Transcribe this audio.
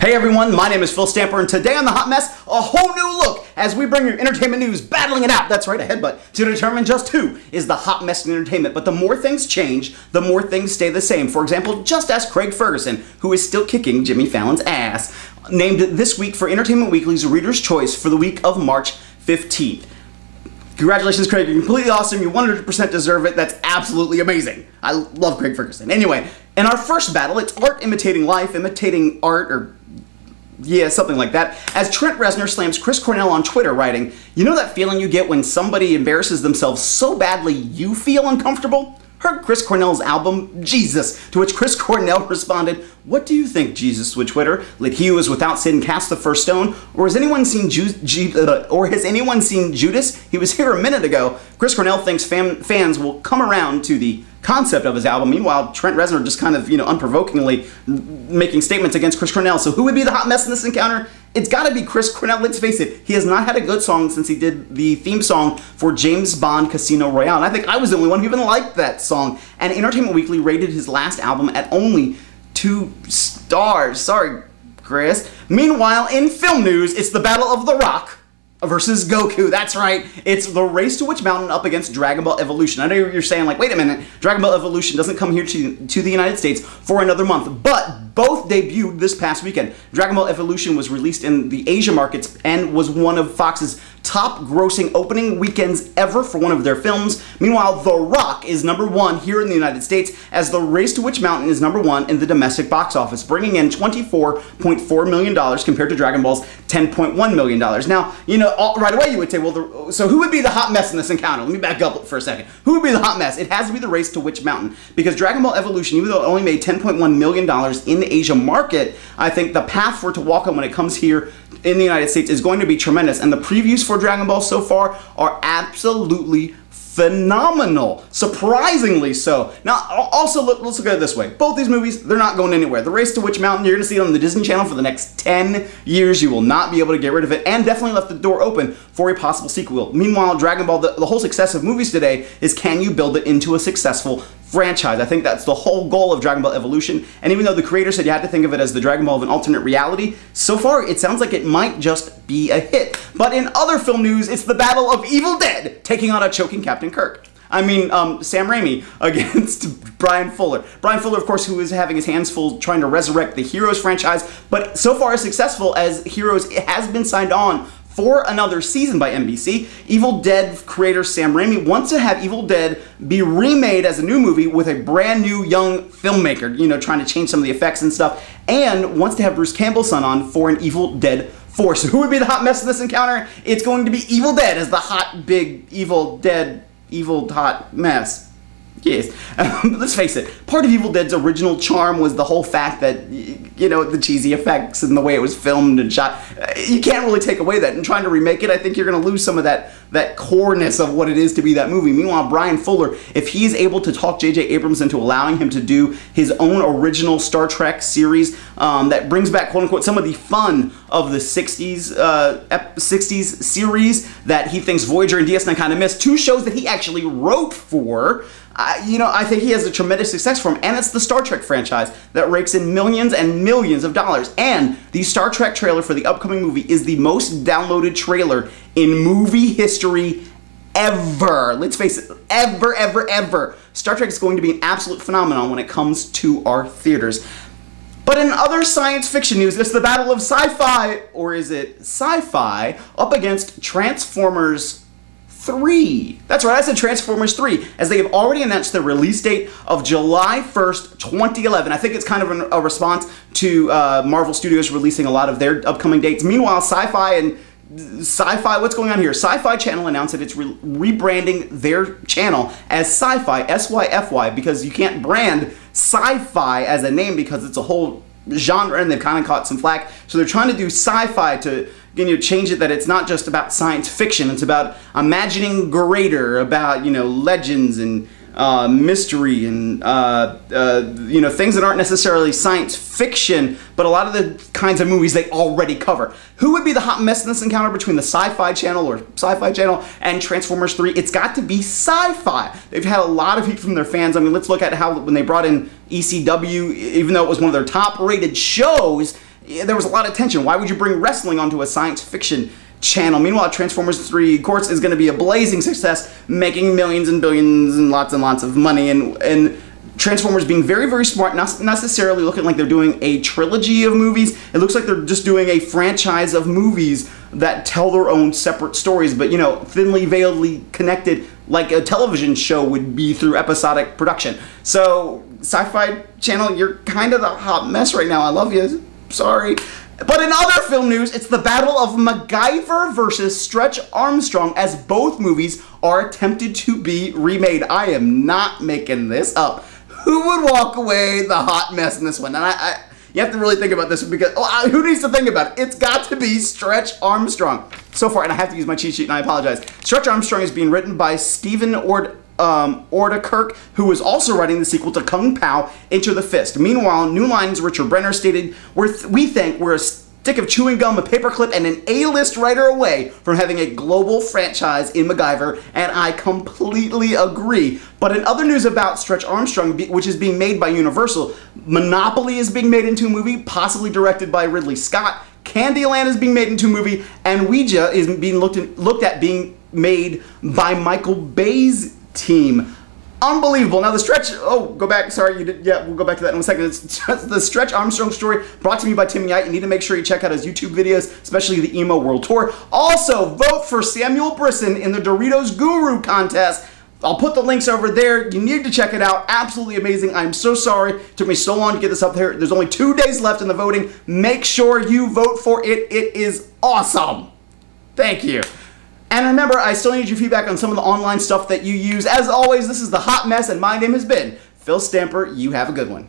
Hey everyone, my name is Phil Stamper, and today on The Hot Mess, a whole new look as we bring you entertainment news, battling it out, that's right, a headbutt, to determine just who is the hot mess in entertainment. But the more things change, the more things stay the same. For example, just ask Craig Ferguson, who is still kicking Jimmy Fallon's ass, named this week for Entertainment Weekly's Reader's Choice for the week of March 15th. Congratulations, Craig. You're completely awesome. You 100% deserve it. That's absolutely amazing. I love Craig Ferguson. Anyway, in our first battle, it's art imitating life, imitating art, or yeah, something like that, as Trent Reznor slams Chris Cornell on Twitter, writing, "You know that feeling you get when somebody embarrasses themselves so badly you feel uncomfortable? Heard Chris Cornell's album, Jesus," to which Chris Cornell responded, "What do you think, Jesus?" with Twitter. "Let he who is without sin cast the first stone, or has anyone seen Judas? He was here a minute ago." Chris Cornell thinks fans will come around to the concept of his album. Meanwhile, Trent Reznor just kind of, unprovokingly making statements against Chris Cornell. So who would be the hot mess in this encounter? It's got to be Chris Cornell. Let's face it, he has not had a good song since he did the theme song for James Bond Casino Royale. And I think I was the only one who even liked that song. And Entertainment Weekly rated his last album at only 2 stars. Sorry, Chris. Meanwhile, in film news, it's the Battle of the Rock versus Goku. That's right. It's the Race to Witch Mountain up against Dragonball Evolution. I know you're saying, like, wait a minute, Dragonball Evolution doesn't come here to the United States for another month, but both debuted this past weekend. Dragonball Evolution was released in the Asia markets and was one of Fox's top grossing opening weekends ever for one of their films. Meanwhile, The Rock is #1 here in the United States, as The Race to Witch Mountain is #1 in the domestic box office, bringing in $24.4 million compared to Dragon Ball's $10.1 million. Now, right away you would say, well, so who would be the hot mess in this encounter? Let me back up for a second. Who would be the hot mess? It has to be The Race to Witch Mountain, because Dragon Ball Evolution, even though it only made $10.1 million in the Asia market, I think the path for it to walk on when it comes here in the United States is going to be tremendous, and the previews for Dragon Ball so far are absolutely phenomenal. Surprisingly so. Now, also, let's look at it this way. Both these movies, they're not going anywhere. The Race to Witch Mountain, you're going to see it on the Disney Channel for the next 10 years. You will not be able to get rid of it, and definitely left the door open for a possible sequel. Meanwhile, Dragon Ball, the whole success of movies today is, can you build it into a successful franchise? I think that's the whole goal of Dragon Ball Evolution, and even though the creator said you had to think of it as the Dragon Ball of an alternate reality, so far it sounds like it might just be a hit. But in other film news, it's the Battle of Evil Dead taking on a choking Captain Kirk. I mean, Sam Raimi against Bryan Fuller. Bryan Fuller, of course, who is having his hands full trying to resurrect the Heroes franchise, but so far as successful as Heroes has been signed on for another season by NBC. Evil Dead creator Sam Raimi wants to have Evil Dead be remade as a new movie with a brand new young filmmaker, trying to change some of the effects and stuff, and wants to have Bruce Campbell's son on for an Evil Dead 4. So who would be the hot mess in this encounter? It's going to be Evil Dead as the hot, big, Evil Dead, evil, hot mess. Yes. Let's face it, part of Evil Dead's original charm was the whole fact that, the cheesy effects and the way it was filmed and shot. You can't really take away that. And trying to remake it, I think you're going to lose some of that coreness of what it is to be that movie. Meanwhile, Bryan Fuller, if he's able to talk JJ Abrams into allowing him to do his own original Star Trek series that brings back, quote unquote, some of the fun of the 60s series that he thinks Voyager and DS9 kind of missed, 2 shows that he actually wrote for, I think he has a tremendous success for him, and it's the Star Trek franchise that rakes in millions and millions of dollars. And the Star Trek trailer for the upcoming movie is the most downloaded trailer in movie history ever. Let's face it, ever, ever, ever. Star Trek is going to be an absolute phenomenon when it comes to our theaters. But in other science fiction news, it's the battle of sci-fi, or is it sci-fi, up against Transformers 3. That's right, I said Transformers 3, as they have already announced the release date of July 1st, 2011. I think it's kind of a response to Marvel Studios releasing a lot of their upcoming dates. Meanwhile, Sci-Fi, what's going on here? Sci-Fi Channel announced that it's rebranding their channel as Sci-Fi, S-Y-F-Y, because you can't brand sci-fi as a name because it's a whole genre and they've kind of caught some flack. So they're trying to do sci-fi to change it, that it's not just about science fiction, it's about imagining greater, about, legends and mystery and, things that aren't necessarily science fiction, but a lot of the kinds of movies they already cover. Who would be the hot mess in this encounter between the Sci-Fi Channel or Sci-Fi Channel and Transformers 3? It's got to be Sci-Fi. They've had a lot of heat from their fans. I mean, let's look at how when they brought in ECW, even though it was one of their top-rated shows, there was a lot of tension. Why would you bring wrestling onto a science fiction channel? Meanwhile, Transformers 3, of course, is going to be a blazing success, making millions and billions and lots of money, and Transformers being very, very smart, not necessarily looking like they're doing a trilogy of movies. It looks like they're just doing a franchise of movies that tell their own separate stories, but, you know, thinly veiledly connected like a television show would be through episodic production. So, Sci-Fi Channel, you're kind of the hot mess right now. I love you. Sorry. But in other film news, it's the battle of MacGyver versus Stretch Armstrong, as both movies are attempted to be remade. I am not making this up. Who would walk away the hot mess in this one? And you have to really think about this, because who needs to think about it? It's got to be Stretch Armstrong. So far, and I have to use my cheat sheet, and I apologize. Stretch Armstrong is being written by Stephen Ordekirk, who was also writing the sequel to Kung Pao, Enter the Fist. Meanwhile, New Line's Richard Brenner stated, we think we're a stick of chewing gum, a paperclip, and an A-list writer away from having a global franchise in MacGyver, and I completely agree. But in other news about Stretch Armstrong, which is being made by Universal, Monopoly is being made into a movie, possibly directed by Ridley Scott. Candyland is being made into a movie, and Ouija is being looked at being made by Michael Bay's team. Unbelievable. Now the Stretch, go back, sorry, we'll go back to that in a second. It's just the Stretch Armstrong story brought to me by Tim Yite. You need to make sure you check out his YouTube videos, especially the Emo World Tour. Also, vote for Samuel Brisson in the Doritos Guru contest. I'll put the links over there. You need to check it out. Absolutely amazing. I'm so sorry it took me so long to get this up there. There's only 2 days left in the voting. Make sure you vote for it. It is awesome. Thank you. And remember, I still need your feedback on some of the online stuff that you use. As always, this is The Hot Mess, and my name has been Phil Stamper. You have a good one.